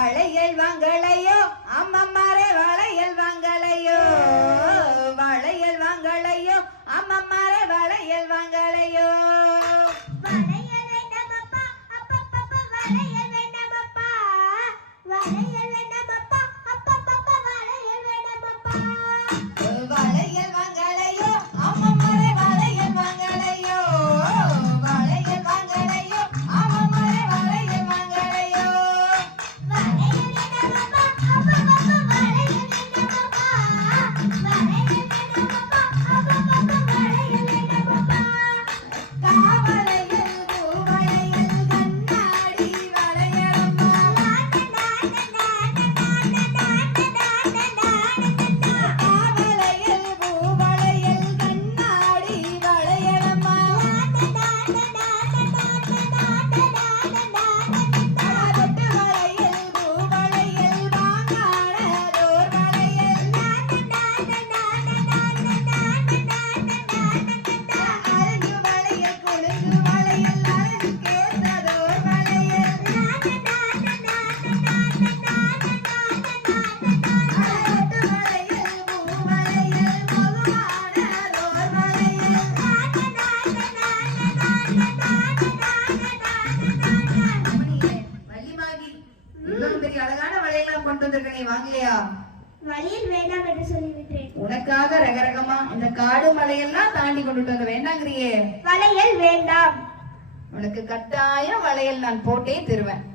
வாழையல் வாங்கலையோ அம்மம்மாரே வாழையல் வாங்கலையோ வாழையல் வாங்கலையோ அம்மம்மாரே வாழையல் வாங்கலையோ வளையல் வேண்டாமப்பா அப்பப்பப்பா வளையல் வேண்டாமப்பா வளையல் எல்லாம் கொண்டு வந்திருக்கேன் நீ வாங்கலையா வழியில் வேண்டாம் என்று சொல்லிவிட்டேன் உனக்காக ரகரகமா இந்த காடு மலையெல்லாம் தாண்டி கொண்டுட்டு வந்து வேண்டாங்கிறியே வளையல் வேண்டாம் உனக்கு கட்டாயம் வளையல் நான் போட்டே தருவேன்